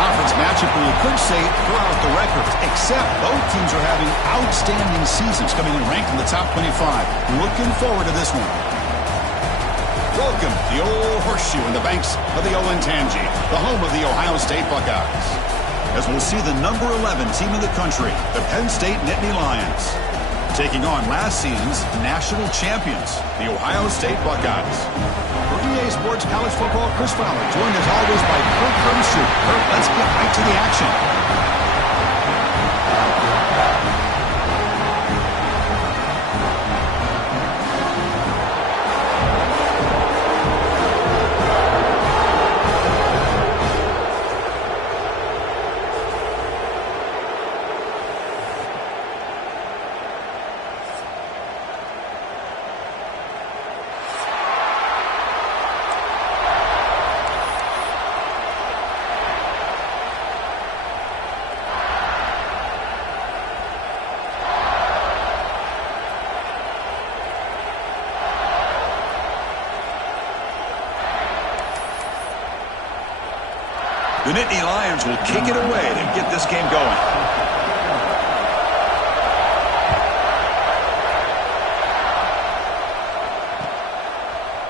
conference matchup where you could say throughout the records, except both teams are having outstanding seasons, coming in ranked in the top 25. Looking forward to this one. Welcome to the old horseshoe in the banks of the Olentangy, the home of the Ohio State Buckeyes. As we'll see the number 11 team in the country, the Penn State Nittany Lions, taking on last season's national champions, the Ohio State Buckeyes. For EA Sports College Football, Chris Fowler, joined as always by Kirk Herbstreit. Kirk, let's get right to the action. The Nittany Lions will kick it away to get this game going.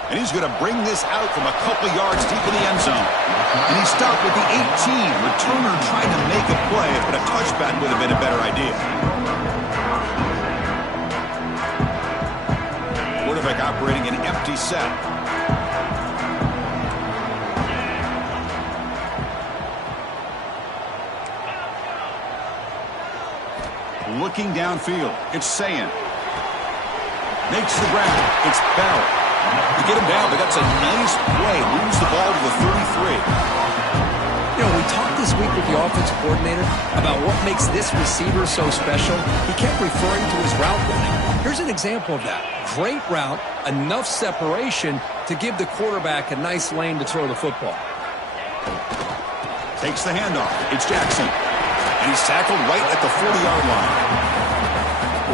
And he's going to bring this out from a couple yards deep in the end zone. And he stopped with the 18. Returner tried to make a play, but a touchback would have been a better idea. Quarterback operating an empty set. Looking downfield, it's Sayin. Makes the grab. It's Bell. To get him down, but that's a nice play. Moves the ball to the 33. You know, we talked this week with the offensive coordinator about what makes this receiver so special. He kept referring to his route running. Here's an example of that. Great route, enough separation to give the quarterback a nice lane to throw the football. Takes the handoff. It's Jackson. And he's tackled right at the 40-yard line.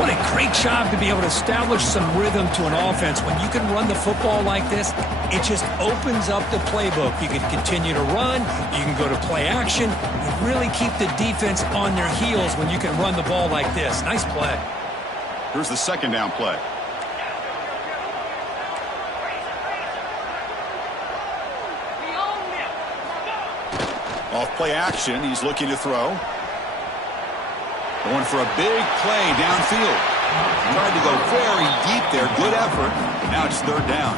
What a great job to be able to establish some rhythm to an offense. When you can run the football like this, it just opens up the playbook. You can continue to run. You can go to play action. You really keep the defense on their heels when you can run the ball like this. Nice play. Here's the second down play. Off play action, he's looking to throw. Going for a big play downfield. Tried to go very deep there. Good effort. Now it's third down.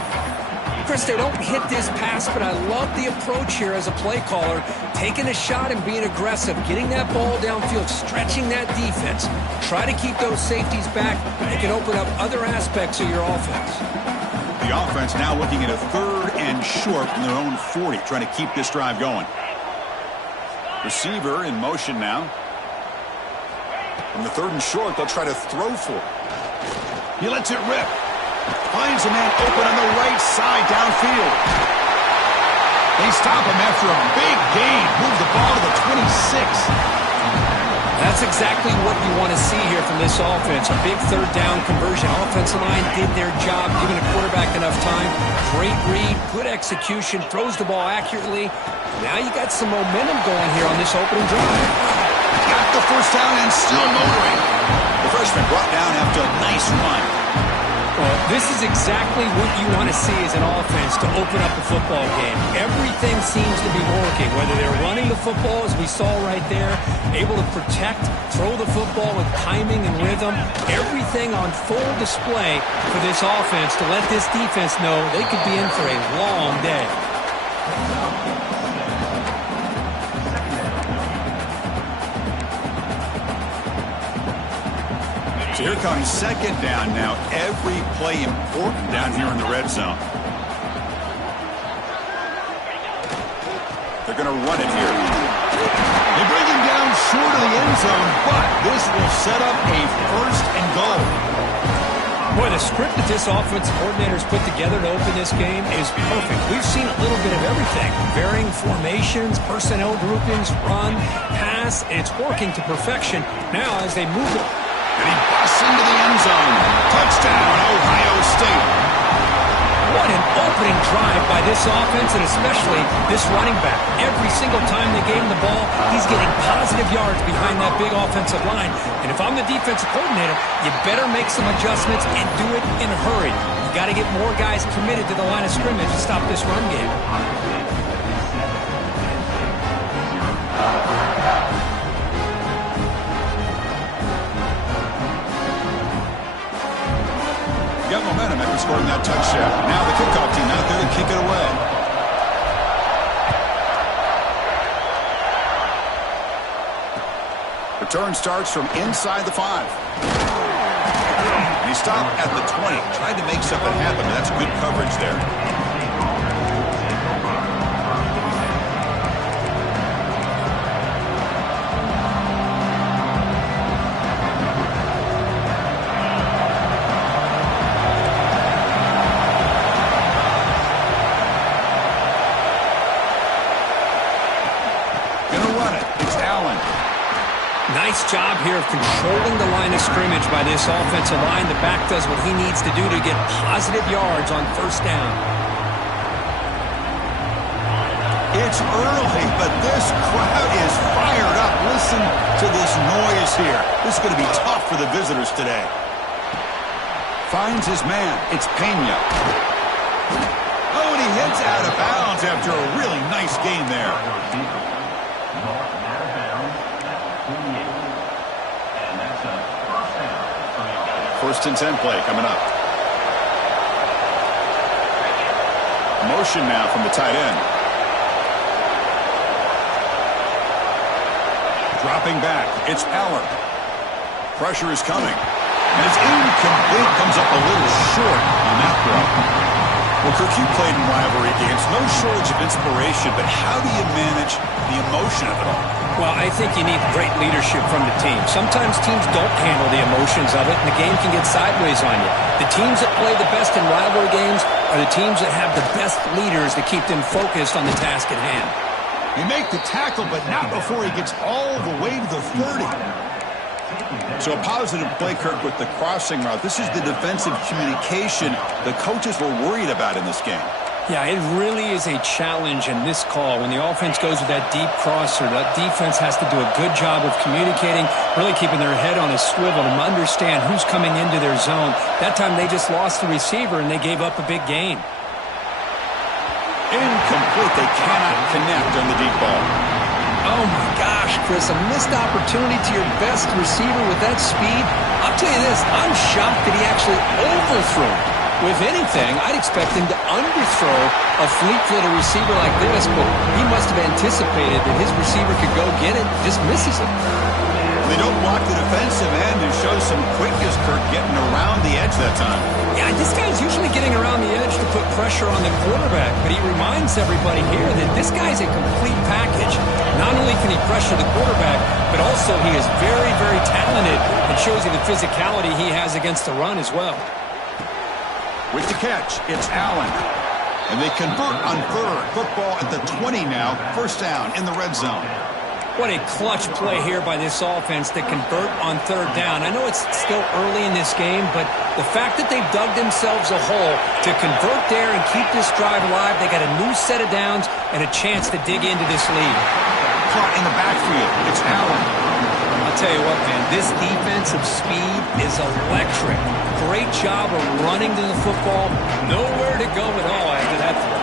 Chris, they don't hit this pass, but I love the approach here as a play caller. Taking a shot and being aggressive. Getting that ball downfield. Stretching that defense. Try to keep those safeties back. It can open up other aspects of your offense. The offense now looking at a third and short from their own 40. Trying to keep this drive going. Receiver in motion now. From the third and short, they'll try to throw for it. He lets it rip. Finds a man open on the right side downfield. They stop him after a big gain. Move the ball to the 26. That's exactly what you want to see here from this offense. A big third down conversion. Offensive line did their job, giving a quarterback enough time. Great read, good execution, throws the ball accurately. Now you got some momentum going here on this opening drive. Got the first down and still motoring. The freshman brought down after a nice run. Well, this is exactly what you want to see as an offense to open up a football game. Everything seems to be working, whether they're running the football, as we saw right there, able to protect, throw the football with timing and rhythm. Everything on full display for this offense to let this defense know they could be in for a long day. So here comes second down now. Every play important down here in the red zone. They're going to run it here. They bring him down short of the end zone, but this will set up a first and goal. Boy, the script that this offensive coordinator's put together to open this game is perfect. We've seen a little bit of everything. Varying formations, personnel groupings, run, pass, and it's working to perfection. Now as they move it. And he busts into the end zone. Touchdown, Ohio State. What an opening drive by this this offense, and especially this running back. Every single time they gave him the ball, he's getting positive yards behind that big offensive line. And if I'm the defensive coordinator, you better make some adjustments and do it in a hurry. You got to get more guys committed to the line of scrimmage to stop this run game. Got momentum after scoring that touchdown. Now the kickoff team out there to kick it away. Return starts from inside the 5. And he stopped at the 20. Tried to make something happen, but that's good coverage there. Nice job here of controlling the line of scrimmage by this offensive line. The back does what he needs to do to get positive yards on first down. It's early, but this crowd is fired up. Listen to this noise here. This is going to be tough for the visitors today. Finds his man. It's Pena. Oh, and he hits out of bounds after a really nice game there. First and 10 play coming up. Motion now from the tight end. Dropping back. It's Aller. Pressure is coming. And it's incomplete. Comes up a little short on that throw. Well, Kirk, you played in rivalry games. No shortage of inspiration, but how do you manage the emotion of it all? Well, I think you need great leadership from the team. Sometimes teams don't handle the emotions of it, and the game can get sideways on you. The teams that play the best in rivalry games are the teams that have the best leaders to keep them focused on the task at hand. They make the tackle, but not before he gets all the way to the 30. So a positive play, Kirk, with the crossing route. This is the defensive communication the coaches were worried about in this game. Yeah, it really is a challenge in this call. When the offense goes with that deep crosser, that defense has to do a good job of communicating, really keeping their head on a swivel to understand who's coming into their zone. That time they just lost the receiver and they gave up a big gain. Incomplete. They cannot connect on the deep ball. Oh, my gosh, Chris, a missed opportunity to your best receiver with that speed. I'll tell you this, I'm shocked that he actually overthrew. With anything, I'd expect him to underthrow a fleet-footed receiver like this, but he must have anticipated that his receiver could go get it, just misses it. They don't block the defensive end and show some quickness, Kirk, getting around the edge that time. Yeah, this guy's usually getting around the edge to put pressure on the quarterback, but he reminds everybody here that this guy's a complete package. Not only can he pressure the quarterback, but also he is very, very talented and shows you the physicality he has against the run as well. With the catch, it's Allen. And they convert on third. Football at the 20 now. First down in the red zone. What a clutch play here by this offense to convert on third down. I know it's still early in this game, but the fact that they've dug themselves a hole to convert there and keep this drive alive, they got a new set of downs and a chance to dig into this lead. Caught in the backfield. It's Allen. I'll tell you what, man, this defensive speed is electric. Great job of running to the football. Nowhere to go at all after that throw.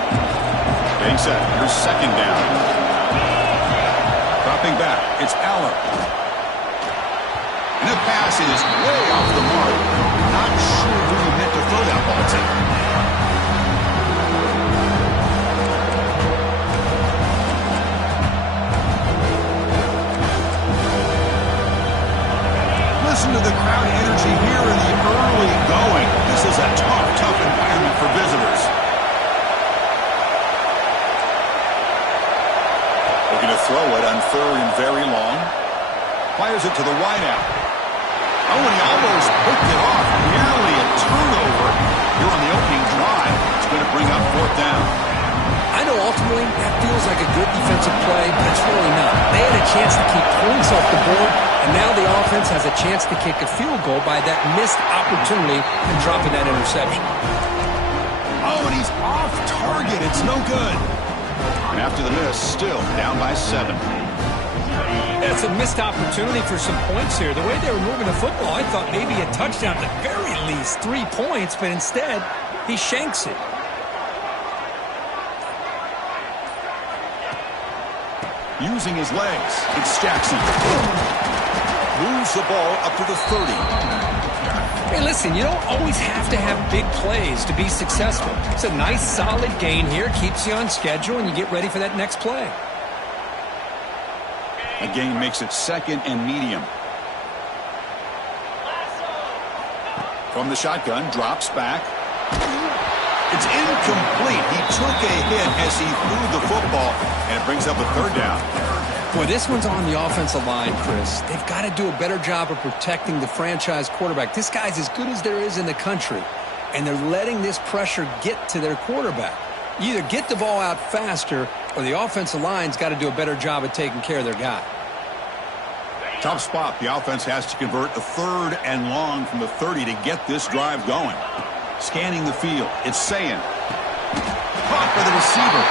Being set. Here's second down. Dropping back. It's Aller. And the pass is way off the mark. Not sure who he meant to throw that ball to. Listen to the crowd energy here in the early going. This is a tough environment for visitors. Looking to throw it on third and very long. Fires it to the wideout. Oh, and he almost picked it off. Nearly a turnover here on the opening drive. It's going to bring up fourth down. I know ultimately that feels like a good defensive play, but it's really not. They had a chance to keep points off the board, and now the offense has a chance to kick a field goal by that missed opportunity and dropping that interception. Oh, and he's off target. It's no good. And after the miss, still down by 7. It's a missed opportunity for some points here. The way they were moving the football, I thought maybe a touchdown at the very least, 3 points, but instead, he shanks it. Using his legs, it's Jackson. Moves the ball up to the 30. Hey, listen, you don't always have to have big plays to be successful. It's a nice, solid gain here, keeps you on schedule, and you get ready for that next play. A gain makes it 2nd and medium. From the shotgun, drops back. It's incomplete. He took a hit as he threw the football, and it brings up a 3rd down. Boy, this one's on the offensive line, Chris. They've got to do a better job of protecting the franchise quarterback. This guy's as good as there is in the country, and they're letting this pressure get to their quarterback. You either get the ball out faster, or the offensive line's got to do a better job of taking care of their guy. Tough spot. The offense has to convert a 3rd and long from the 30 to get this drive going. Scanning the field, it's Sayin. Caught by the receiver.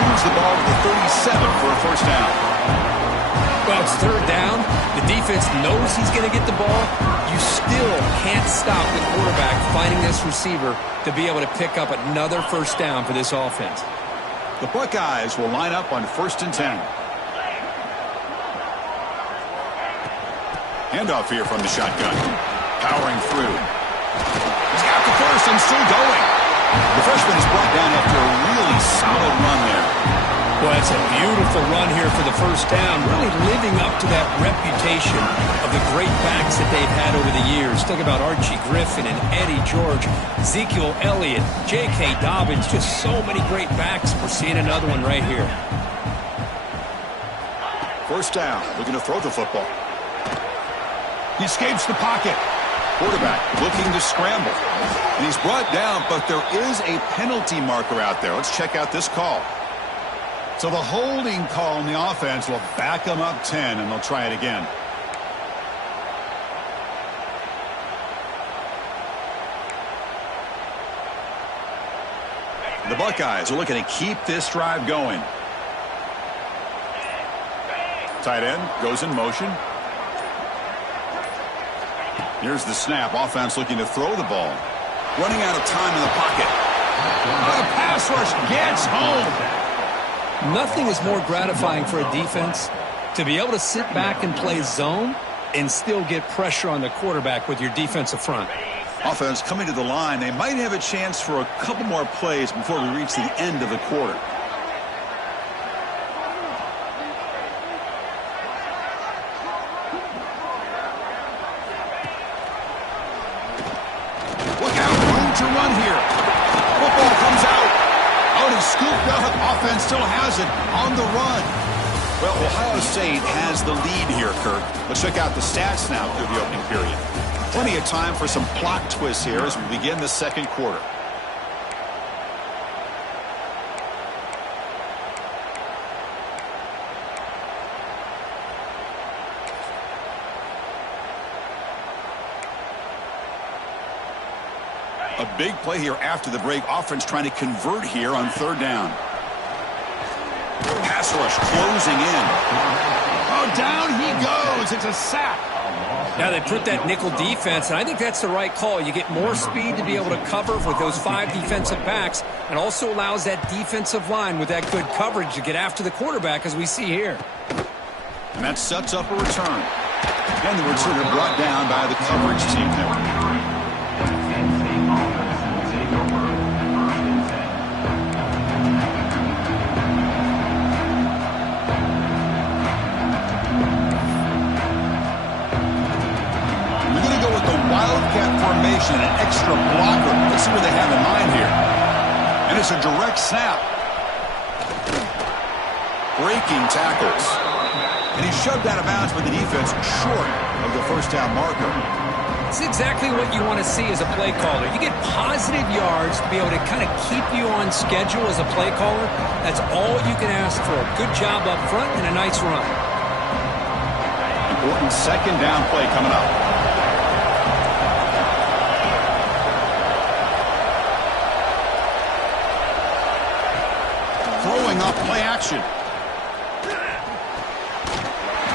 Moves the ball to the 37 for a 1st down. Well, it's 3rd down. The defense knows he's going to get the ball. You still can't stop the quarterback finding this receiver to be able to pick up another 1st down for this offense. The Buckeyes will line up on 1st and 10. Handoff here from the shotgun. Powering through. He's got the 1st and still going. The freshman is brought down after a really solid run there. Well, it's a beautiful run here for the 1st down, really living up to that reputation of the great backs that they've had over the years. Think about Archie Griffin and Eddie George, Ezekiel Elliott, J.K. Dobbins, just so many great backs. We're seeing another one right here. 1st down, looking to throw the football. He escapes the pocket. Quarterback looking to scramble. And he's brought down, but there is a penalty marker out there. Let's check out this call. So the holding call on the offense will back them up 10, and they'll try it again. The Buckeyes are looking to keep this drive going. Tight end goes in motion. Here's the snap. Offense looking to throw the ball. Running out of time in the pocket. The pass rush gets home. Nothing is more gratifying for a defense to be able to sit back and play zone and still get pressure on the quarterback with your defensive front. Offense coming to the line. They might have a chance for a couple more plays before we reach the end of the quarter. Look out, room to run here. Football comes out. Oh, he's scooped up. Offense still has it on the run. Well, Ohio State has the lead here, Kirk. Let's check out the stats now through the opening period. Plenty of time for some plot twists here as we begin the 2nd quarter. A big play here after the break. Offense trying to convert here on 3rd down. Pass rush closing in. Oh, down he goes. It's a sack. Now they put that nickel defense, and I think that's the right call. You get more speed to be able to cover with those 5 defensive backs, and also allows that defensive line with that good coverage to get after the quarterback, as we see here. And that sets up a return. And the returner brought down by the coverage team there. Wildcat formation, an extra blocker. Let's see what they have in mind here. And it's a direct snap. Breaking tackles. And he's shoved out of bounds by the defense short of the 1st down marker. It's exactly what you want to see as a play caller. You get positive yards to be able to kind of keep you on schedule as a play caller. That's all you can ask for. Good job up front and a nice run. Important 2nd down play coming up. off play action.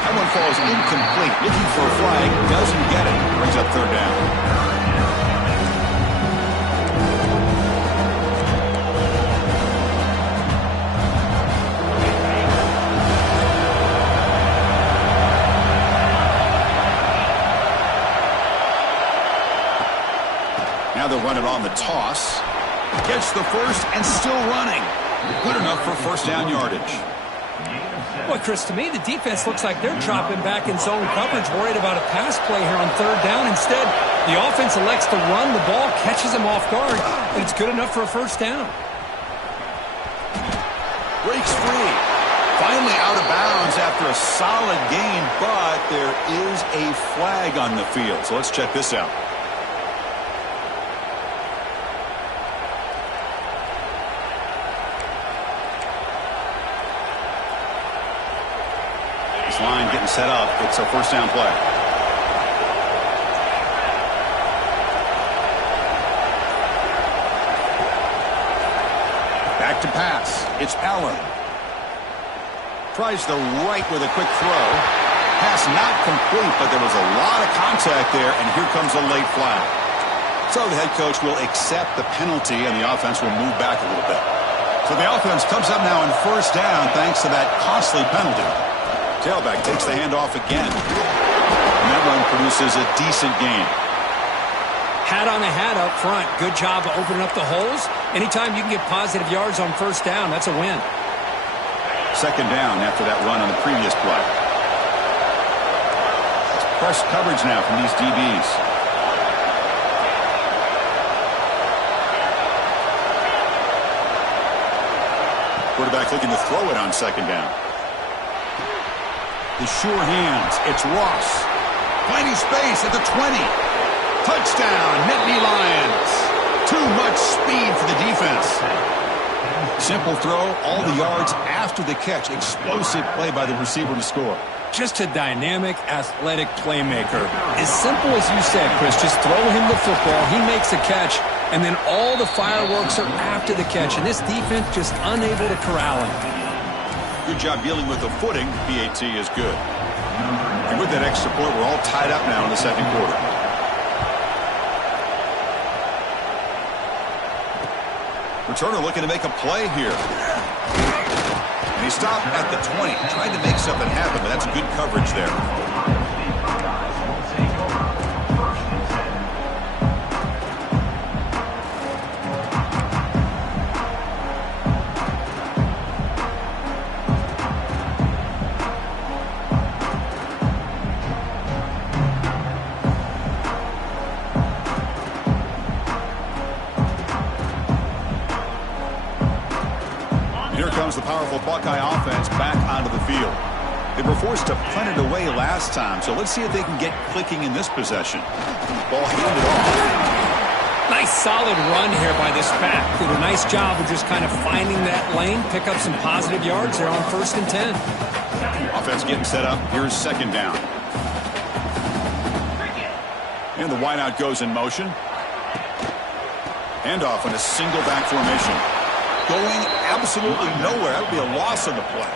That one falls incomplete. Looking for a flag. Doesn't get it. Brings up third down. Now they'll run it on the toss. Gets the first and still running. Good enough for first down yardage. Well, Chris, to me, the defense looks like they're dropping back in zone coverage, worried about a pass play here on third down. Instead, the offense elects to run the ball, catches them off guard, and it's good enough for a first down. Breaks free. Finally out of bounds after a solid gain, but there is a flag on the field. So let's check this out. Line getting set up. It's a first down play. Back to pass. It's Allen. Tries the right with a quick throw. Pass not complete, but there was a lot of contact there, and here comes a late flag. So the head coach will accept the penalty, and the offense will move back a little bit. So the offense comes up now on first down thanks to that costly penalty. Tailback takes the handoff again. And that run produces a decent gain. Hat on a hat up front. Good job of opening up the holes. Anytime you can get positive yards on first down, that's a win. Second down after that run on the previous play. It's press coverage now from these DBs. Quarterback looking to throw it on second down. The sure hands. It's Ross. Finding space at the 20. Touchdown, Nittany Lions. Too much speed for the defense. Simple throw, all the yards after the catch. Explosive play by the receiver to score. Just a dynamic, athletic playmaker. As simple as you said, Chris, just throw him the football. He makes a catch, and then all the fireworks are after the catch. And this defense just unable to corral him. Good job dealing with the footing. PAT is good. And with that extra point, we're all tied up now in the second quarter. Returner looking to make a play here. And he stopped at the 20. Tried to make something happen, but that's good coverage there. The powerful Buckeye offense back onto the field. They were forced to punt it away last time, so let's see if they can get clicking in this possession. Ball handed off. Nice solid run here by this back. Did a nice job of just kind of finding that lane, pick up some positive yards there on 1st and 10. Offense getting set up. Here's second down. And the wideout goes in motion. Handoff on a single back formation. Going absolutely nowhere. That would be a loss on the play.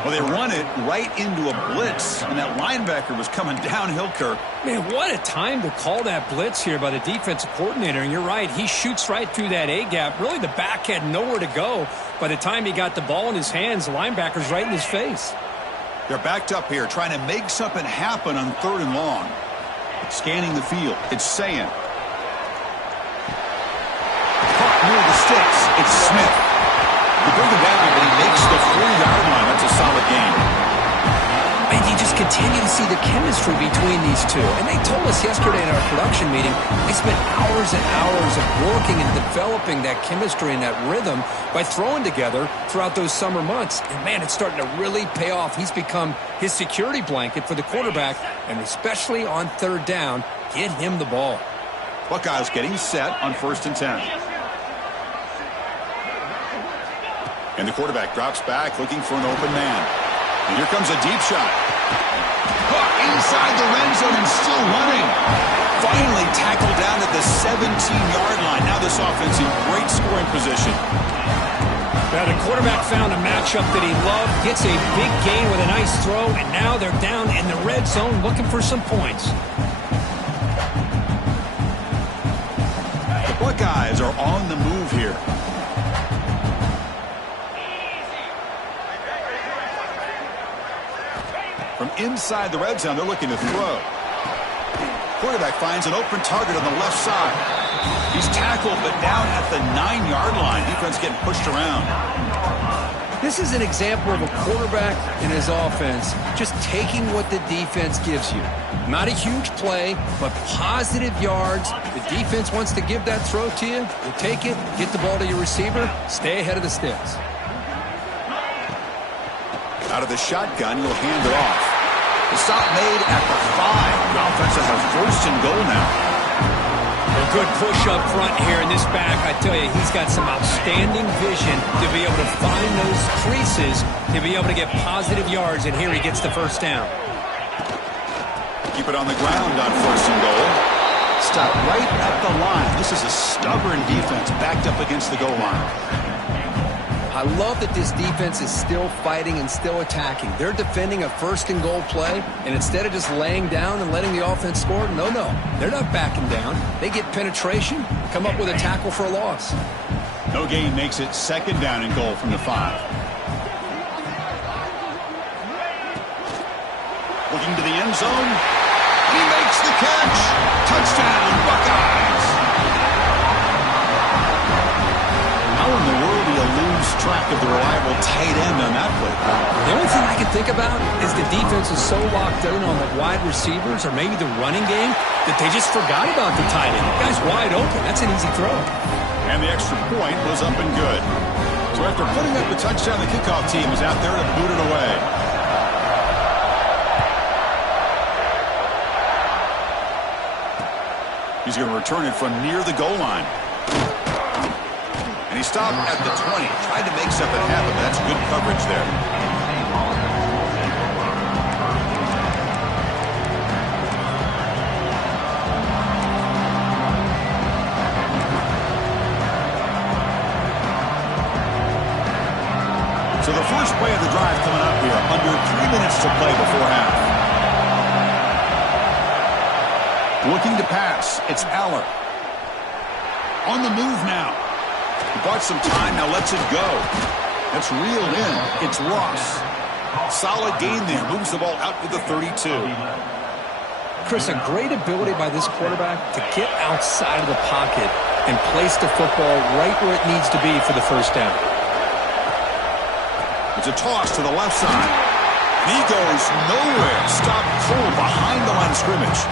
Well, they run it right into a blitz, and that linebacker was coming downhill, Kirk. Man, what a time to call that blitz here by the defensive coordinator. And you're right, he shoots right through that A-gap. Really, the back had nowhere to go. By the time he got the ball in his hands, the linebacker's right in his face. They're backed up here, trying to make something happen on 3rd and long. Scanning the field. It's Sayin. Near the sticks, it's Smith. They bring him down, but he makes the 3-yard line. That's a solid game. And you just continue to see the chemistry between these two. And they told us yesterday in our production meeting, they spent hours and hours of working and developing that chemistry and that rhythm by throwing together throughout those summer months. And, man, it's starting to really pay off. He's become his security blanket for the quarterback, and especially on 3rd down, get him the ball. Buckeyes getting set on 1st and 10. And the quarterback drops back looking for an open man. And here comes a deep shot. Caught inside the red zone and still running. Finally tackled down at the 17-yard line. Now this offense in great scoring position. Now the quarterback found a matchup that he loved, gets a big gain with a nice throw, and now they're down in the red zone looking for some points. The Buckeyes are on the move here. From inside the red zone, they're looking to throw. Quarterback finds an open target on the left side. He's tackled, but down at the 9-yard line. Defense getting pushed around. This is an example of a quarterback and his offense just taking what the defense gives you. Not a huge play, but positive yards. The defense wants to give that throw to you. You take it, get the ball to your receiver, stay ahead of the sticks. Out of the shotgun, he'll hand it off. The stop made at the 5. The offense has first and goal now. A good push up front here in this back. I tell you, he's got some outstanding vision to be able to find those creases, to be able to get positive yards, and here he gets the first down. Keep it on the ground on first and goal. Stop right at the line. This is a stubborn defense backed up against the goal line. I love that this defense is still fighting and still attacking. They're defending a first and goal play, and instead of just laying down and letting the offense score, no, they're not backing down. They get penetration, come up with a tackle for a loss. No gain makes it second down and goal from the 5. Looking to the end zone, and he makes the catch. Touchdown, Buckeyes. How in the world do you lose track of the reliable tight end on that play? The only thing I can think about is the defense is so locked in on the wide receivers or maybe the running game that they just forgot about the tight end. The guy's wide open. That's an easy throw. And the extra point was up and good. So after putting up the touchdown, the kickoff team is out there to boot it away. He's going to return it from near the goal line. And he stopped at the 20. Tried to make something happen, but that's good coverage there. So the first play of the drive coming up here. Under 3 minutes to play before half. Looking to pass. It's Aller. On the move now. He bought some time, now lets it go. That's reeled in. It's Ross. Solid gain there. Moves the ball out to the 32. Chris, a great ability by this quarterback to get outside of the pocket and place the football right where it needs to be for the first down. It's a toss to the left side. And he goes nowhere. Stopped cold behind the line of scrimmage.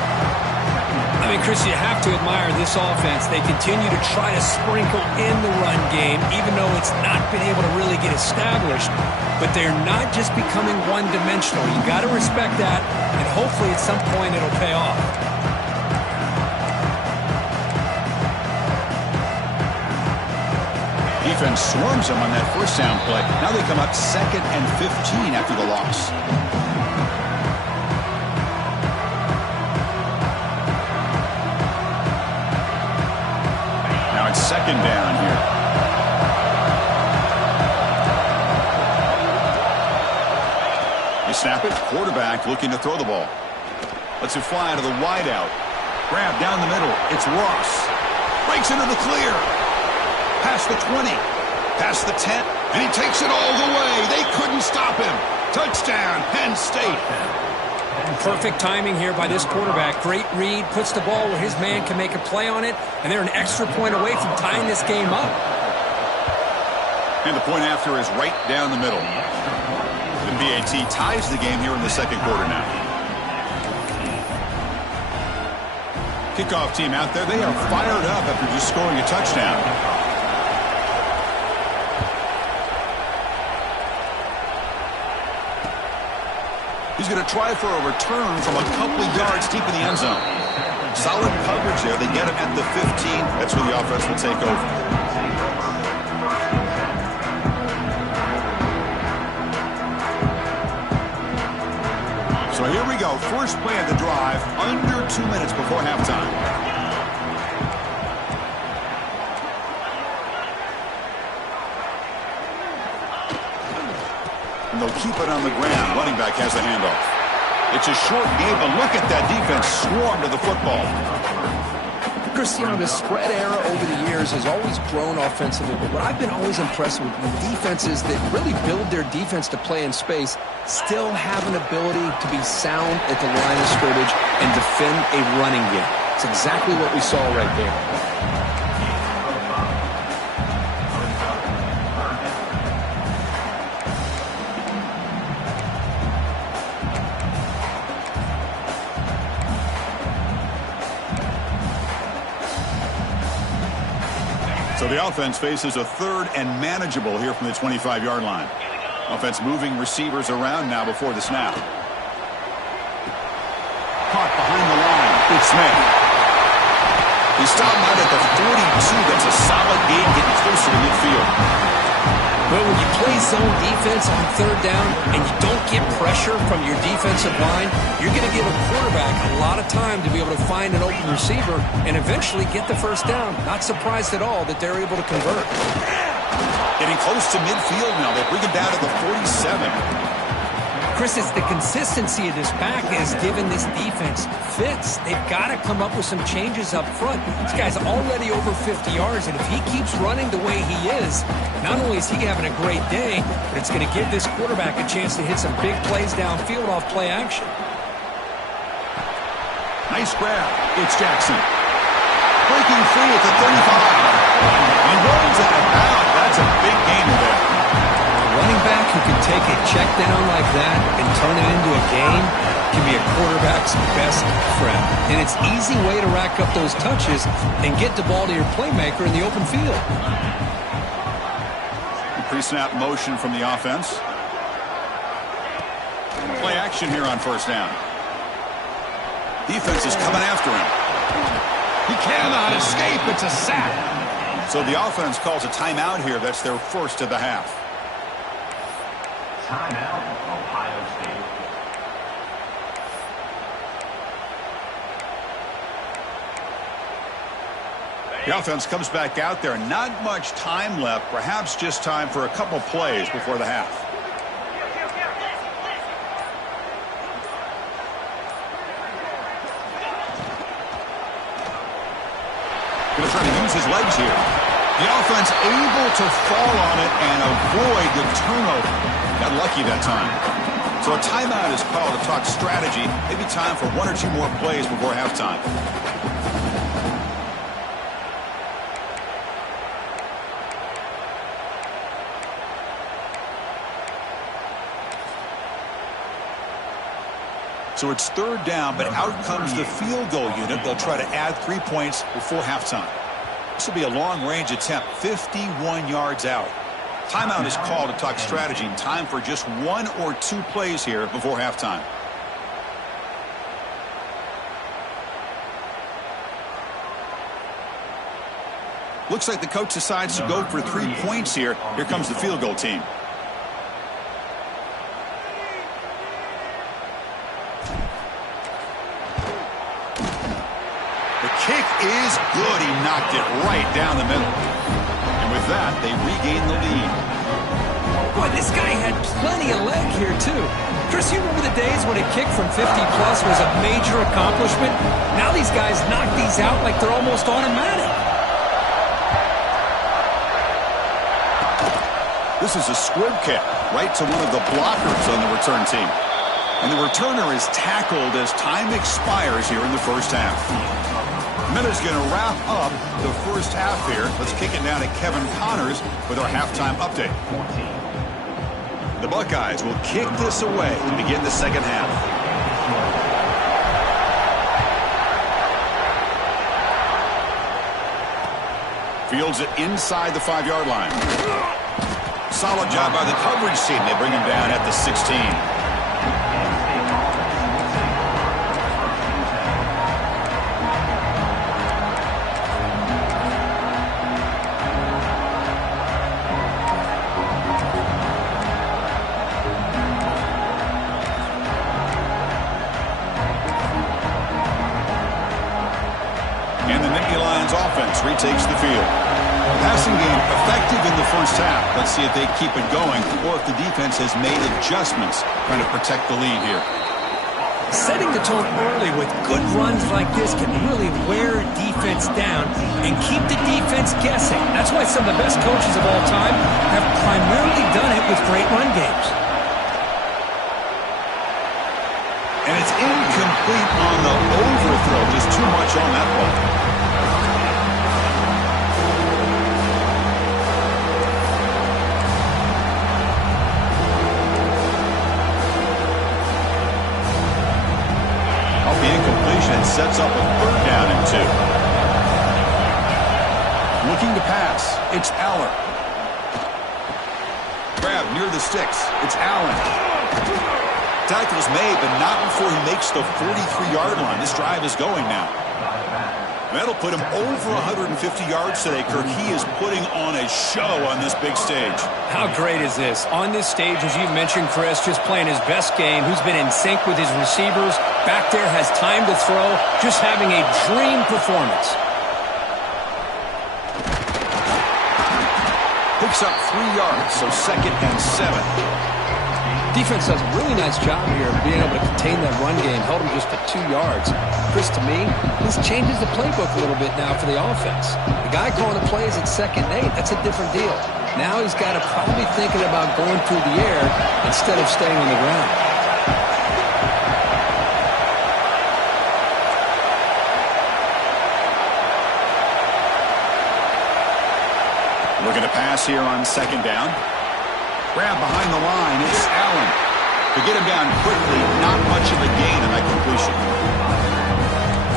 I mean, Chris, you have to admire this offense. They continue to try to sprinkle in the run game, even though it's not been able to really get established. But they're not just becoming one-dimensional. You got to respect that, and hopefully at some point it'll pay off. Defense swarms him on that first down play. Now they come up 2nd and 15 after the loss. Now it's 2nd down here. They snap it. Quarterback looking to throw the ball. Lets it fly to the wideout. Grab down the middle. It's Ross. Breaks into the clear. Past the 20. Past the 10. And he takes it all the way. They couldn't stop him. Touchdown, Penn State. Perfect timing here by this quarterback. Great read. Puts the ball where his man can make a play on it. And they're an extra point away from tying this game up. And the point after is right down the middle. The PAT ties the game here in the second quarter now. Kickoff team out there. They are fired up after just scoring a touchdown. He's going to try for a return from a couple of yards deep in the end zone. Solid coverage there. They get him at the 15. That's where the offense will take over. So here we go. First play of the drive. Under 2 minutes before halftime. And they'll keep it on the ground. Running back has the handoff. It's a short game, but look at that defense swarm to the football. Cristiano, the spread era over the years has always grown offensively, but what I've been always impressed with defenses that really build their defense to play in space still have an ability to be sound at the line of scrimmage and defend a running game. It's exactly what we saw right there. So the offense faces a third and manageable here from the 25-yard line. Offense moving receivers around now before the snap. Caught behind the line. It's Smith. He's stopped out at the 42. That's a solid gain getting closer to midfield. Well, when you play zone defense on third down and you don't get pressure from your defensive line, you're going to give a quarterback a lot of time to be able to find an open receiver and eventually get the first down. Not surprised at all that they're able to convert. Getting close to midfield now. They bring him down to the 47. Chris, it's the consistency of this back that has given this defense fits. They've got to come up with some changes up front. This guy's already over 50 yards, and if he keeps running the way he is, not only is he having a great day, but it's going to give this quarterback a chance to hit some big plays downfield off play action. Nice grab. It's Jackson. Breaking free at the 35. He runs out of bounds. That's a big gain there. Running back who can take a check down like that and turn it into a gain can be a quarterback's best friend. And it's an easy way to rack up those touches and get the ball to your playmaker in the open field. Pre-snap motion from the offense. Play action here on first down. Defense is coming after him. He cannot escape. It's a sack. So the offense calls a timeout here. That's their first of the half. Timeout, Ohio State. The offense comes back out there. Not much time left. Perhaps just time for a couple plays before the half. Going to try to use his legs here. The offense able to fall on it and avoid the turnover. Got lucky that time. So a timeout is called to talk strategy. Maybe time for one or two more plays before halftime. So it's third down, but out comes the field goal unit. They'll try to add 3 points before halftime. This will be a long-range attempt, 51 yards out. Timeout is called to talk strategy. Time for just one or two plays here before halftime. Looks like the coach decides to go for 3 points here. Here comes the field goal team. The kick is good. He knocked it right down the middle. And with that, they regain the lead. Boy, this guy had plenty of leg here, too. Chris, you remember the days when a kick from 50-plus was a major accomplishment? Now these guys knock these out like they're almost automatic. This is a squib kick right to one of the blockers on the return team. And the returner is tackled as time expires here in the first half. Miller's going to wrap up the first half here. Let's kick it down to Kevin Connors with our halftime update. The Buckeyes will kick this away to begin the second half. Fields it inside the 5-yard line. Solid job by the coverage team. They bring him down at the 16. And the Nittany Lions offense retakes the field. Passing game effective. effective in the first half. Let's see if they keep it going or if the defense has made adjustments trying to protect the lead here. Setting the tone early with good runs like this can really wear defense down and keep the defense guessing. That's why some of the best coaches of all time have primarily done it with great run games. And it's incomplete on the overthrow. Just too much on that ball. Sets up a third down and 2. Looking to pass. It's Aller. Grab near the sticks. It's Allen. Tackle's made, but not before he makes the 43-yard line. This drive is going now. That'll put him over 150 yards today, Kirk. He is putting on a show on this big stage. How great is this? On this stage, as you mentioned, Chris, just playing his best game. Who's been in sync with his receivers. Back there, has time to throw. Just having a dream performance. Picks up 3 yards, so 2nd and 7. Defense does a really nice job here of being able to contain that run game. Held him just to 2 yards. Chris, to me, this changes the playbook a little bit now for the offense. The guy calling the plays at 2nd and 8, that's a different deal. Now he's got to probably thinking about going through the air instead of staying on the ground. Looking to pass here on 2nd down. Grab behind the line. It's Allen. To get him down quickly, not much of a gain on that completion.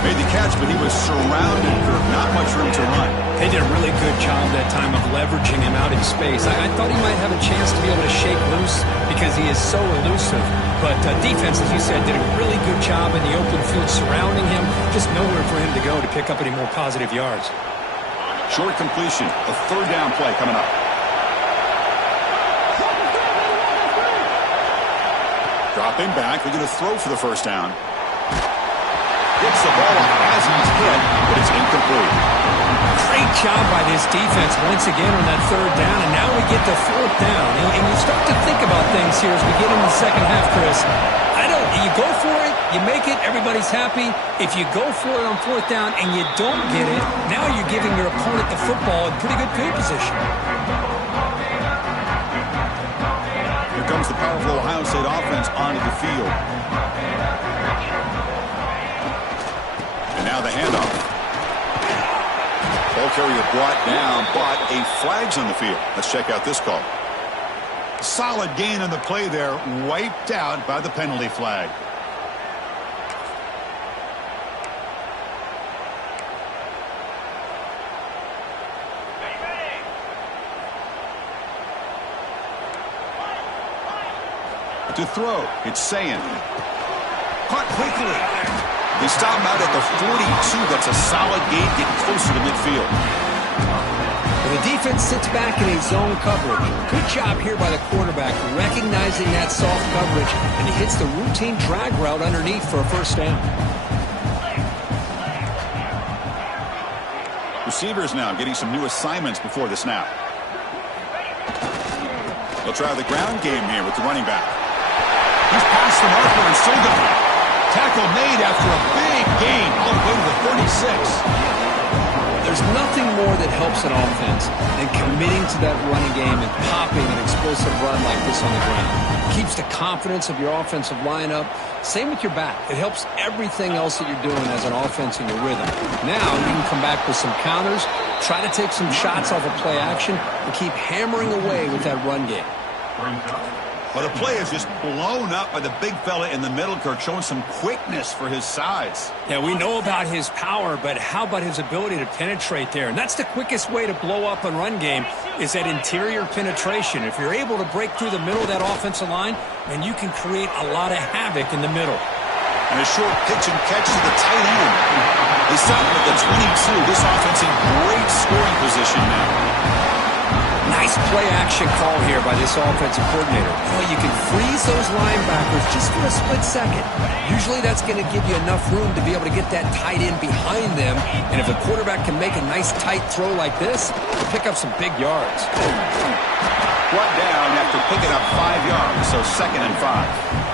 Made the catch, but he was surrounded, Kirk. Not much room to run. They did a really good job that time of leveraging him out in space. I thought he might have a chance to be able to shake loose because he is so elusive. But defense, as you said, did a really good job in the open field surrounding him. Just nowhere for him to go to pick up any more positive yards. Short completion. A 3rd down play coming up. Dropping back. They're going to throw for the 1st down. Gets the ball as he's hit, but it's incomplete. Great job by this defense once again on that 3rd down, and now we get to 4th down. And you start to think about things here as we get into the second half, Chris. You go for it, you make it, everybody's happy. If you go for it on 4th down and you don't get it, now you're giving your opponent the football in pretty good field position. Here comes the powerful Ohio State offense onto the field. And now the handoff. Ball carrier brought down, but a flag's on the field. Let's check out this call. Solid gain on the play there, wiped out by the penalty flag. To throw, it's Sayin. Caught quickly. They stop him out at the 42. That's a solid gain, getting closer to midfield. The defense sits back in a zone coverage. Good job here by the quarterback, recognizing that soft coverage, and he hits the routine drag route underneath for a 1st down. Receivers now getting some new assignments before the snap. They'll try the ground game here with the running back. He's past the marker and still going. Tackle made after a big gain all the way to the 36. There's nothing more that helps an offense than committing to that running game and popping an explosive run like this on the ground. Keeps the confidence of your offensive lineup. Same with your back. It helps everything else that you're doing as an offense in your rhythm. Now you can come back with some counters, try to take some shots off of play action, and keep hammering away with that run game. Well, the play is just blown up by the big fella in the middle, Kirk, showing some quickness for his size. Yeah, we know about his power, but how about his ability to penetrate there? And that's the quickest way to blow up a run game is that interior penetration. If you're able to break through the middle of that offensive line, then you can create a lot of havoc in the middle. And a short pitch and catch to the tight end. They stop him at the 22. This offense in great scoring position now. Nice Nice play-action call here by this offensive coordinator. You can freeze those linebackers just for a split second. Usually that's going to give you enough room to be able to get that tight end behind them. And if a quarterback can make a nice tight throw like this, he'll pick up some big yards. Brought down after picking up 5 yards, so 2nd and 5.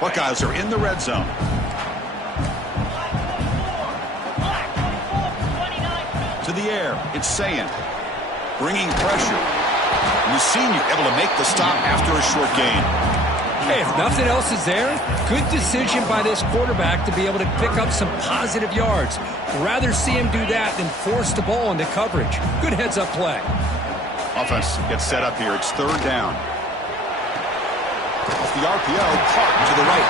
Buckeyes are in the red zone. To the air, it's Sayin, bringing pressure. And the senior able to make the stop after a short gain. Hey, if nothing else is there, good decision by this quarterback to be able to pick up some positive yards. Rather see him do that than force the ball into coverage. Good heads-up play. Offense gets set up here. It's 3rd down. Off the RPO, Clark to the right.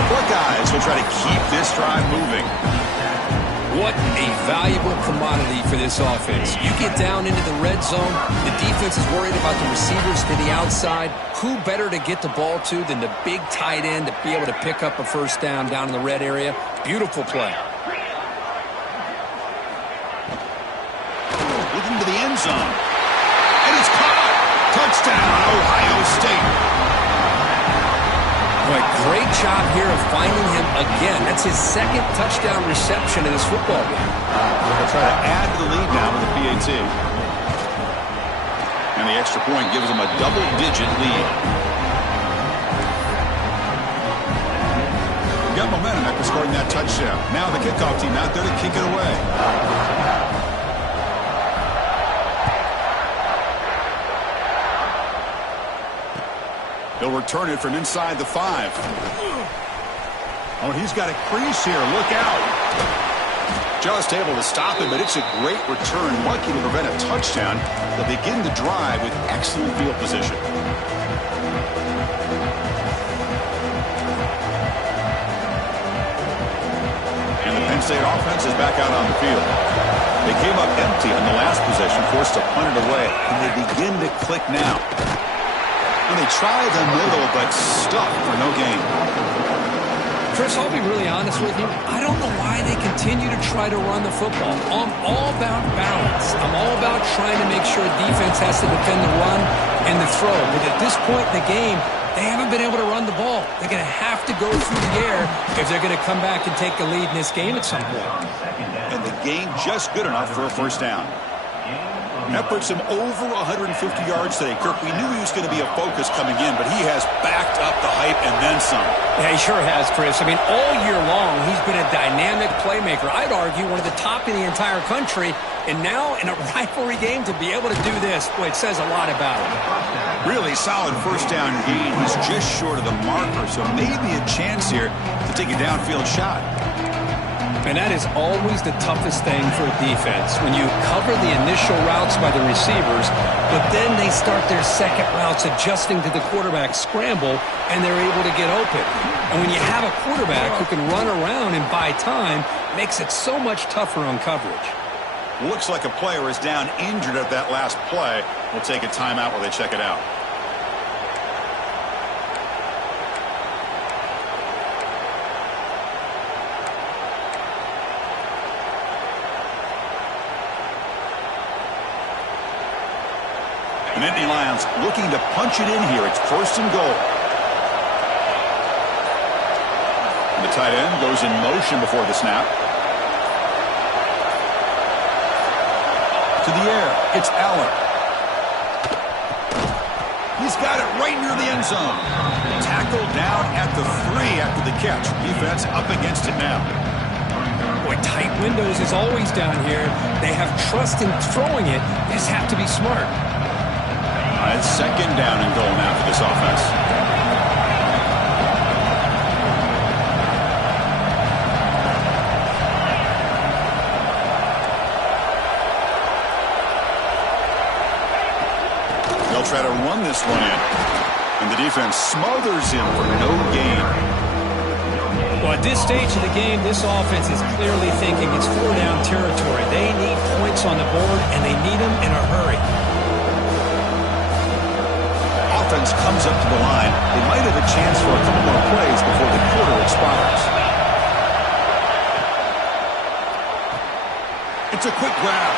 The Buckeyes will try to keep this drive moving. What a valuable commodity for this offense. You get down into the red zone, the defense is worried about the receivers to the outside. Who better to get the ball to than the big tight end to be able to pick up a first down in the red area? Beautiful play. Looking to the end zone. And it's caught. Touchdown, Ohio State. Boy, great job here of finding him again. That's his 2nd touchdown reception in this football game. They'll try to add to the lead now with the PAT. And the extra point gives them a double-digit lead. Got momentum after scoring that touchdown. Now the kickoff team out there to kick it away. He'll return it from inside the 5. Oh, he's got a crease here. Look out. Just able to stop him, but it's a great return. Lucky to prevent a touchdown. They'll begin the drive with excellent field position. And the Penn State offense is back out on the field. They came up empty on the last possession, forced to punt it away. And they begin to click now. And they try the middle, but stuck for no gain. Chris, I'll be really honest with you. I don't know why they continue to try to run the football. I'm all about balance. I'm all about trying to make sure defense has to defend the run and the throw. But at this point in the game, they haven't been able to run the ball. They're going to have to go through the air if they're going to come back and take the lead in this game at some point. And the game just good enough for a first down. That puts him over 150 yards today. Kirk, we knew he was going to be a focus coming in, but he has backed up the hype and then some. Yeah, he sure has, Chris. I mean, all year long, he's been a dynamic playmaker. I'd argue one of the top in the entire country. And now in a rivalry game to be able to do this, boy, it says a lot about him. Really solid first down gain. He's just short of the marker, so maybe a chance here to take a downfield shot. And that is always the toughest thing for a defense, when you cover the initial routes by the receivers, but then they start their second routes adjusting to the quarterback scramble, and they're able to get open. And when you have a quarterback who can run around and buy time, it makes it so much tougher on coverage. Looks like a player is down injured at that last play. We'll take a timeout while they check it out. The Nittany Lions looking to punch it in here. It's 1st and goal. And the tight end goes in motion before the snap. To the air, it's Allen. He's got it right near the end zone. Tackled down at the 3 after the catch. Defense up against it now. Boy, tight windows is always down here. They have trust in throwing it. They just have to be smart. It's 2nd down and goal now for this offense. They'll try to run this one in. And the defense smothers him for no gain. Well, at this stage of the game, this offense is clearly thinking it's 4-down territory. They need points on the board, and they need them in a hurry. offense comes up to the line, they might have a chance for a couple more plays before the quarter expires. It's a quick grab.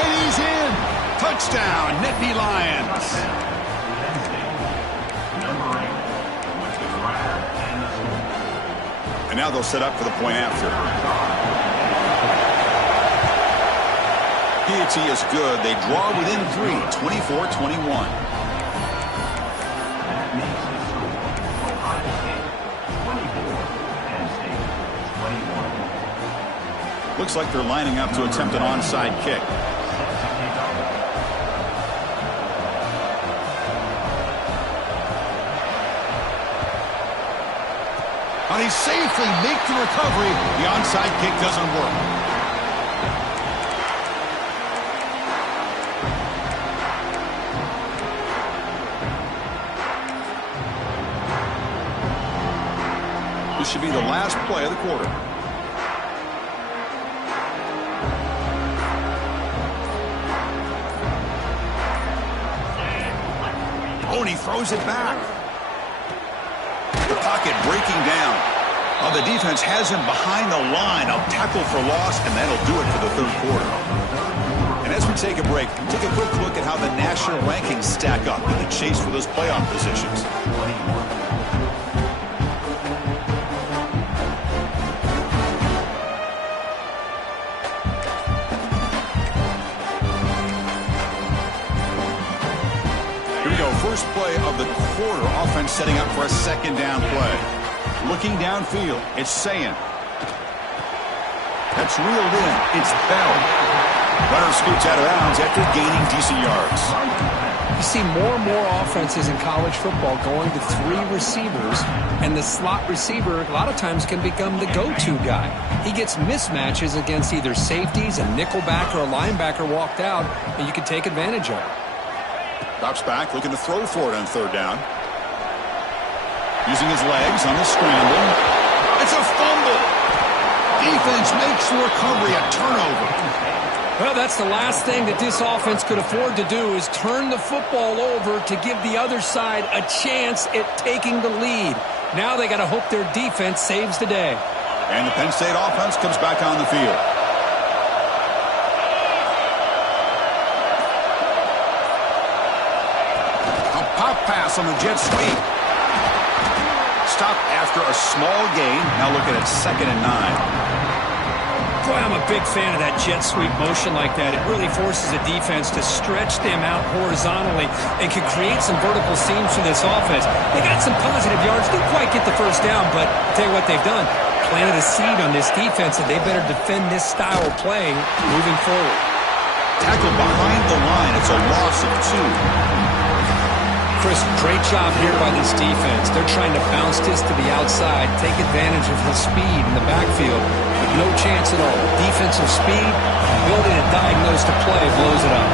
And he's in. Touchdown, Nittany Lions. And now they'll set up for the point after. Piety is good. They draw within 3, 24-21. Looks like they're lining up to attempt an onside kick. But he safely makes the recovery. The onside kick doesn't work. This should be the last play of the quarter. Oh, and he throws it back. The pocket breaking down. Oh, the defense has him behind the line. A tackle for loss, and that'll do it for the third quarter. And as we take a break, take a quick look at how the national rankings stack up in the chase for those playoff positions. First play of the quarter, offense setting up for a second down play. Looking downfield, it's Sayin. That's reeled in. It's Bell. Runner scoots out of bounds after gaining decent yards. You see more and more offenses in college football going to 3 receivers, and the slot receiver a lot of times can become the go-to guy. He gets mismatches against either safeties, a nickelback, or a linebacker walked out, and you can take advantage of it. Drops back, looking to throw for it on third down. Using his legs on the scramble. It's a fumble. Defense makes the recovery a turnover. Well, that's the last thing that this offense could afford to do is turn the football over to give the other side a chance at taking the lead. Now they got to hope their defense saves the day. And the Penn State offense comes back on the field. Pass on the jet sweep. Stop after a small gain. Now look at it, 2nd and 9. Boy, I'm a big fan of that jet sweep motion like that. It really forces a defense to stretch them out horizontally and can create some vertical seams for this offense. They got some positive yards. Didn't quite get the first down, but I'll tell you what they've done. Planted a seed on this defense, and they better defend this style of playing moving forward. Tackle behind the line. It's a loss of 2. Chris, great job here by this defense. They're trying to bounce this to the outside, take advantage of the speed in the backfield, but no chance at all. Defensive speed, ability to diagnose the play, blows it up.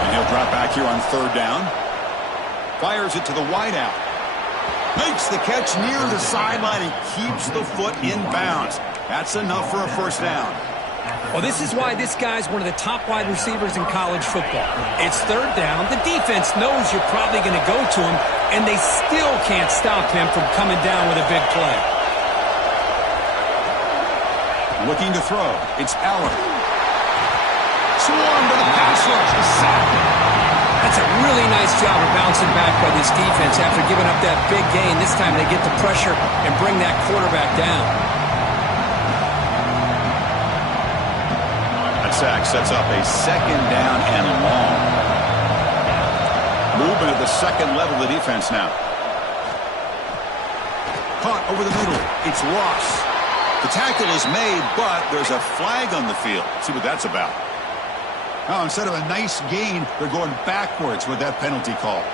And he'll drop back here on third down. Fires it to the wideout. Makes the catch near the sideline and keeps the foot in bounds. That's enough for a first down. Well, this is why this guy's one of the top wide receivers in college football. It's third down. The defense knows you're probably going to go to him, and they still can't stop him from coming down with a big play. Looking to throw. It's Allen. Swarmed by the pass rush. The sack. That's a really nice job of bouncing back by this defense after giving up that big gain. This time they get the pressure and bring that quarterback down. Sack sets up a 2nd down and long. Movement at the second level of the defense now. Caught over the middle. It's Ross. The tackle is made, but there's a flag on the field. Let's see what that's about. Now, instead of a nice gain, they're going backwards with that penalty call.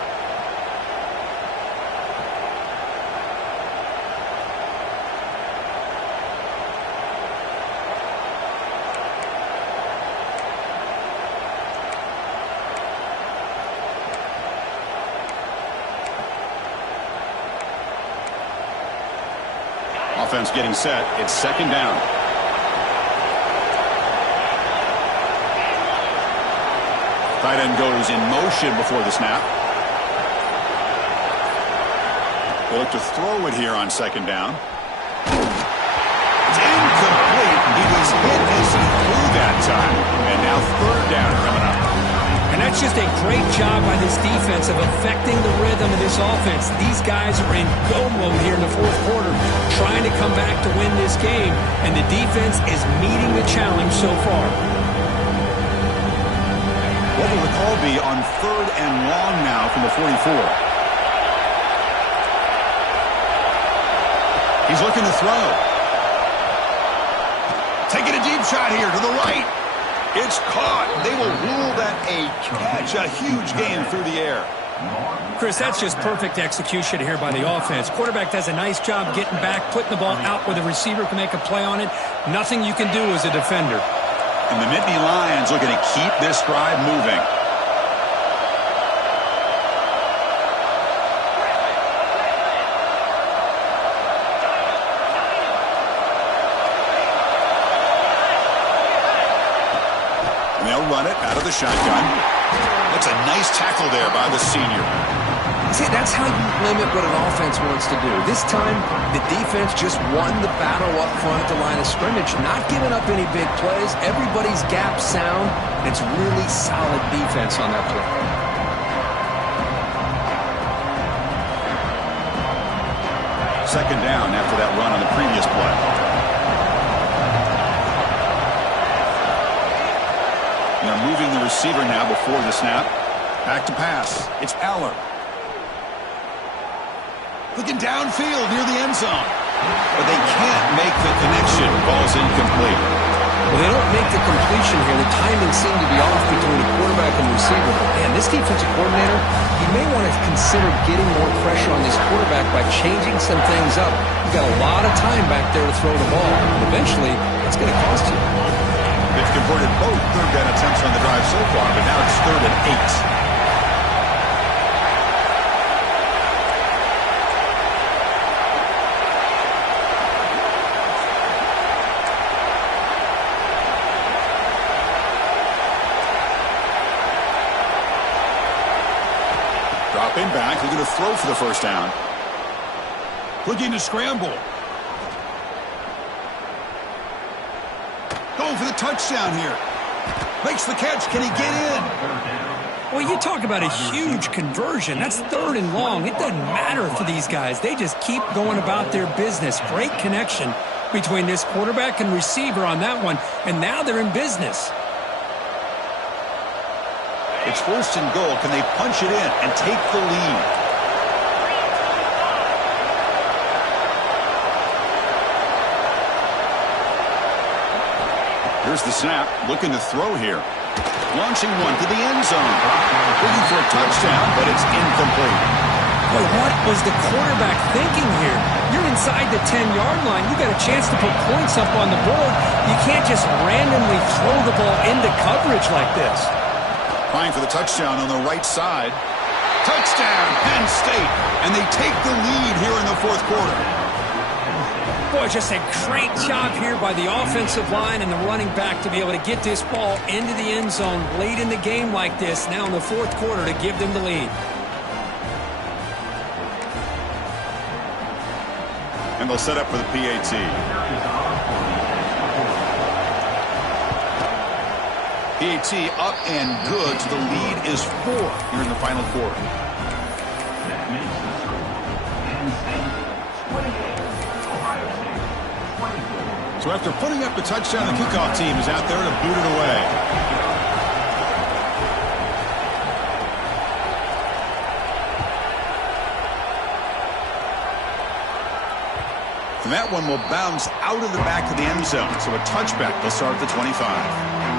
Offense getting set. It's 2nd down. Tight end goes in motion before the snap. They look to throw it here on second down. It's incomplete. He was hit as he threw that time. And now third down coming up. And that's just a great job by this defense of affecting the rhythm of this offense. These guys are in go mode here in the fourth quarter, trying to come back to win this game, and the defense is meeting the challenge so far. What will the call be on third and long now from the 44? He's looking to throw. Taking a deep shot here to the right. It's caught. They will rule that a catch. A huge gain through the air. Chris, that's just perfect execution here by the offense. Quarterback does a nice job getting back, putting the ball out where the receiver can make a play on it. Nothing you can do as a defender. And the Nittany Lions looking to keep this drive moving. Run it out of the shotgun. That's a nice tackle there by the senior. See, that's how you limit what an offense wants to do. This time, the defense just won the battle up front at the line of scrimmage, not giving up any big plays. Everybody's gap sound, and it's really solid defense on that play. Second down after that run on the previous play. They're moving the receiver now before the snap. Back to pass. It's Aller. Looking downfield near the end zone. But they can't make the connection. Ball's incomplete. Well, they don't make the completion here. The timing seemed to be off between the quarterback and the receiver. But, man, this defensive coordinator, he may want to consider getting more pressure on this quarterback by changing some things up. You've got a lot of time back there to throw the ball. And eventually, it's going to cost you. They've converted both third down attempts on the drive so far, but now it's 3rd and 8. Dropping back, looking to throw for the first down. Looking to scramble. Going for the touchdown here. Makes the catch. Can he get in? Well, you talk about a huge conversion. That's 3rd and long. It doesn't matter for these guys. They just keep going about their business. Great connection between this quarterback and receiver on that one. And now they're in business. It's 1st and goal. Can they punch it in and take the lead? Here's the snap, looking to throw here. Launching one to the end zone. Looking for a touchdown, but it's incomplete. Boy, what was the quarterback thinking here? You're inside the 10-yard line. You got a chance to put points up on the board. You can't just randomly throw the ball into coverage like this. Trying for the touchdown on the right side. Touchdown, Penn State. And they take the lead here in the fourth quarter. Boy, just a great job here by the offensive line and the running back to be able to get this ball into the end zone late in the game like this, now in the fourth quarter, to give them the lead. And they'll set up for the PAT. PAT up and good, so the lead is 4 here in the final quarter. So after putting up the touchdown, the kickoff team is out there to boot it away. And that one will bounce out of the back of the end zone. So a touchback will start at the 25.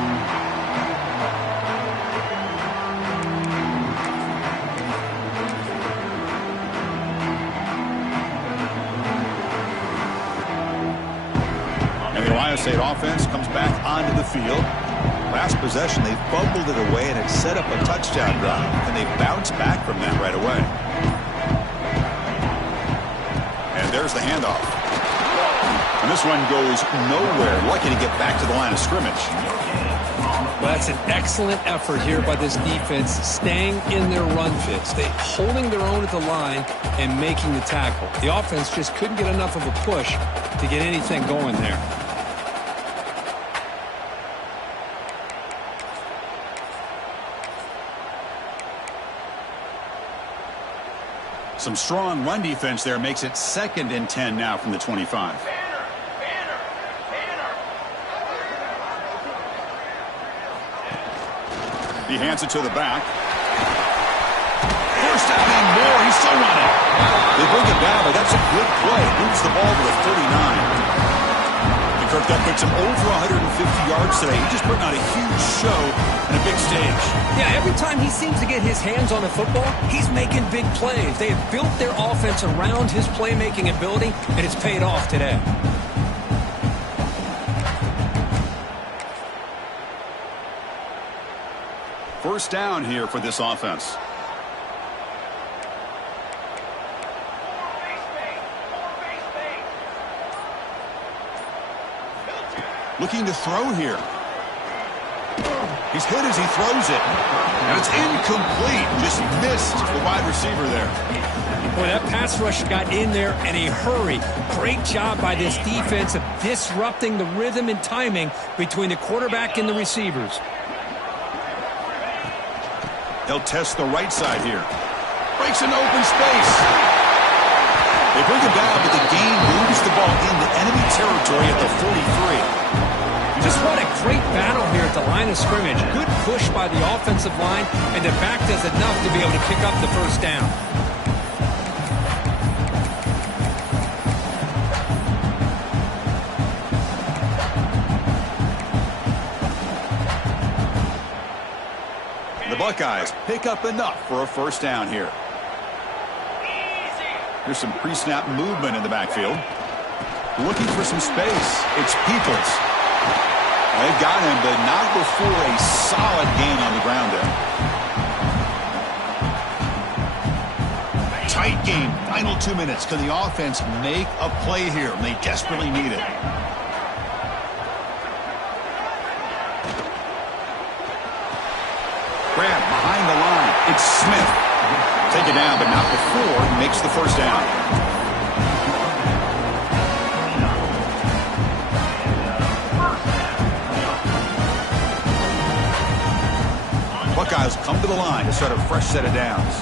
Ohio State offense comes back onto the field. Last possession, they fumbled it away and had set up a touchdown drive, and they bounced back from that right away. And there's the handoff. And this one goes nowhere. Lucky to get back to the line of scrimmage. Well, that's an excellent effort here by this defense, staying in their run fits. They holding their own at the line, and making the tackle. The offense just couldn't get enough of a push to get anything going there. Some strong run defense there makes it 2nd and 10 now from the 25. He hands it to the back. First down and more. He's still running. They bring it down, but that's a good play. Moves the ball to the 39. And Kirk, that puts him over 150 yards today. He's just putting on a huge show and a big stage. Yeah, every time he seems to get his hands on the football, he's making big plays. They have built their offense around his playmaking ability, and it's paid off today. First down here for this offense. Looking to throw here. He's hit as he throws it. And it's incomplete. Just missed the wide receiver there. Boy, that pass rush got in there in a hurry. Great job by this defense of disrupting the rhythm and timing between the quarterback and the receivers. They'll test the right side here. Breaks an open space. They bring him down, but the gain moves the ball into enemy territory at the 43. Just what a great battle here at the line of scrimmage. Good push by the offensive line, and the back does enough to be able to pick up the first down. The Buckeyes pick up enough for a first down here. There's some pre-snap movement in the backfield. Looking for some space. It's Peoples. They've got him, but not before a solid gain on the ground there. Tight game. Final 2 minutes. Can the offense make a play here? And they desperately need it. Grab behind the line. It's Smith. Take it down, but not before he makes the first down. Buckeyes come to the line to start a fresh set of downs.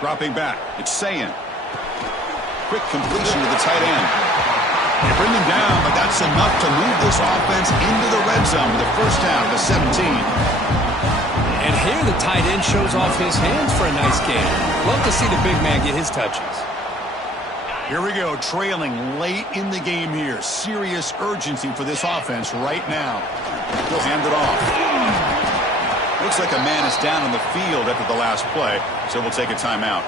Dropping back, it's Sayin. Quick completion to the tight end. They bring him down, but that's enough to move this offense into the red zone with a first down to 17. And here the tight end shows off his hands for a nice gain. Love to see the big man get his touches. Here we go, trailing late in the game here. Serious urgency for this offense right now. He'll hand it off. Looks like a man is down on the field after the last play, so we'll take a timeout.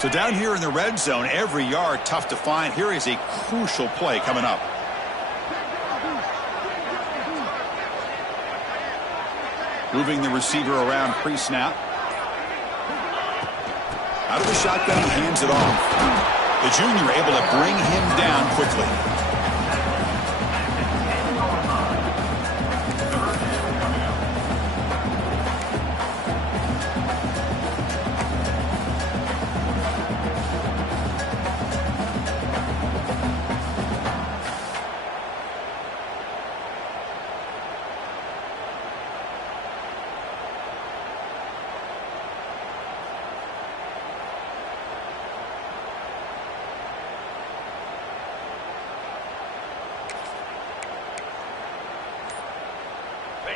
So down here in the red zone, every yard tough to find. Here is a crucial play coming up. Moving the receiver around pre-snap. Out of the shotgun, he hands it off. The junior able to bring him down quickly.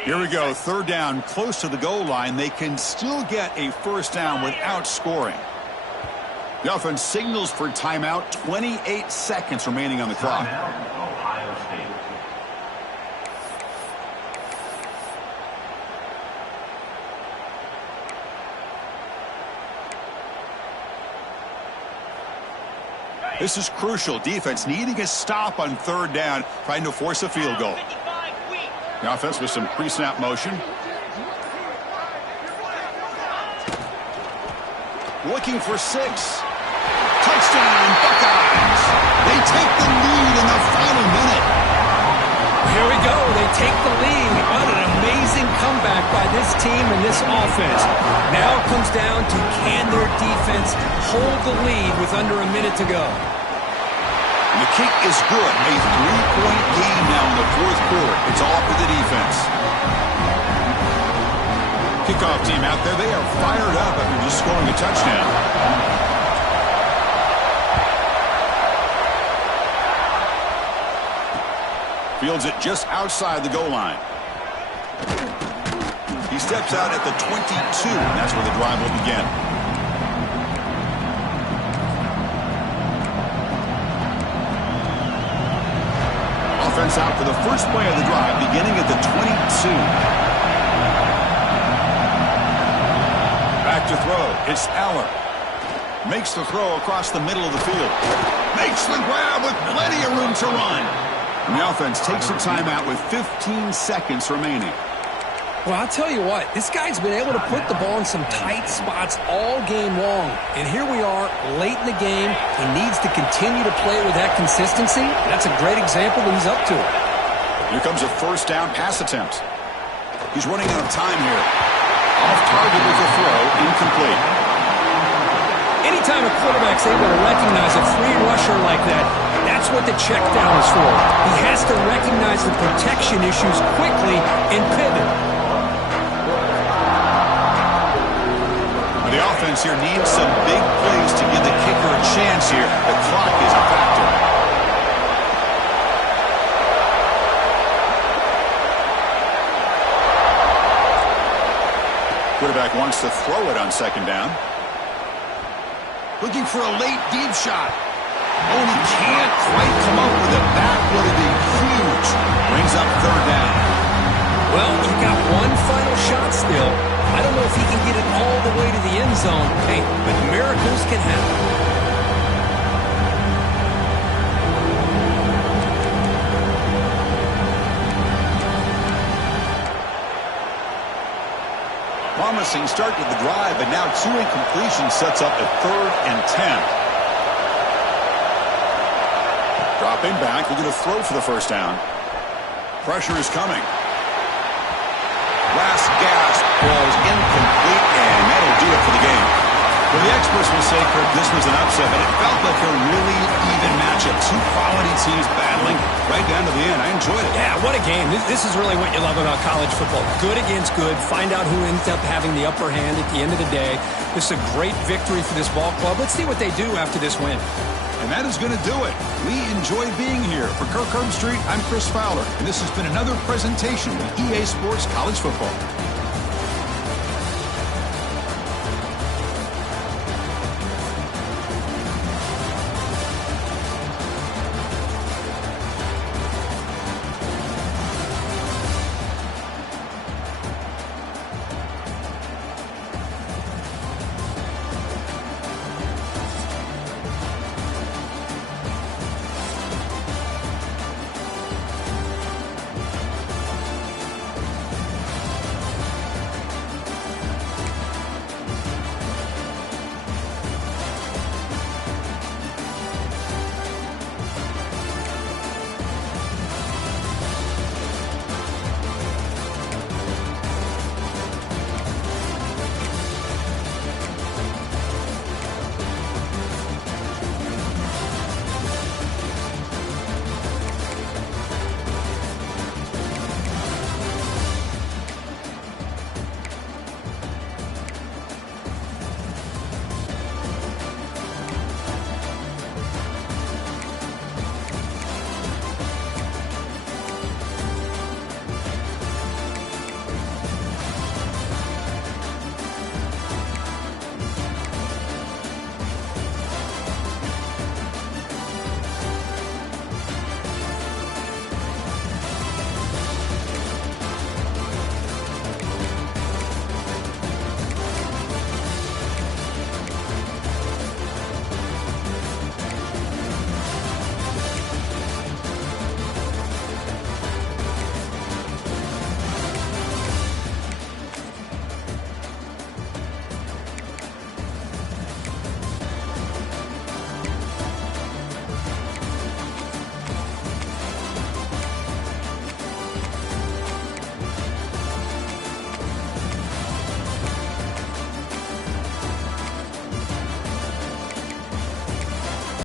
Here we go, third down, close to the goal line. They can still get a first down without scoring. The offense signals for timeout. 28 seconds remaining on the clock. Ohio State. This is crucial. Defense needing a stop on third down, trying to force a field goal. The offense with some pre-snap motion. Looking for 6. Touchdown, Buckeyes. They take the lead in the final minute. Here we go. They take the lead. What an amazing comeback by this team and this offense. Now it comes down to can their defense hold the lead with under a minute to go. And the kick is good. A 3-point game now in the fourth quarter. It's all for the defense. Kickoff team out there. They are fired up after just scoring a touchdown. Fields it just outside the goal line. He steps out at the 22, and that's where the drive will begin. Offense out for the first play of the drive, beginning at the 22. Back to throw. It's Aller. Makes the throw across the middle of the field. Makes the grab with plenty of room to run. And the offense takes a timeout with 15 seconds remaining. Well, I'll tell you what, this guy's been able to put the ball in some tight spots all game long. And here we are, late in the game. He needs to continue to play with that consistency. That's a great example that he's up to it. Here comes a first down pass attempt. He's running out of time here. Off target with the throw, incomplete. Anytime a quarterback's able to recognize a free rusher like that, that's what the check down is for. He has to recognize the protection issues quickly and pivot. The offense here needs some big plays to give the kicker a chance here. The clock is a factor. Quarterback wants to throw it on second down. Looking for a late deep shot. Oh, and he can't quite come up with it. That would have been huge. Brings up third down. Well, he got one final shot still. I don't know if he can get it all the way to the end zone, hey, but miracles can happen. Promising start to the drive, but now 2 incompletions sets up a 3rd and 10. Dropping back, looking to throw for the first down. Pressure is coming. Last gasp, ball's incomplete, and that'll do it for the game. Well, the experts will say, Kirk, this was an upset, but it felt like a really even matchup. 2 quality teams battling right down to the end. I enjoyed it. Yeah, what a game. This is really what you love about college football. Good against good. Find out who ends up having the upper hand at the end of the day. This is a great victory for this ball club. Let's see what they do after this win. And that is going to do it. We enjoyed being here. For Kirk Herbstreit, I'm Chris Fowler, and this has been another presentation of EA Sports College Football.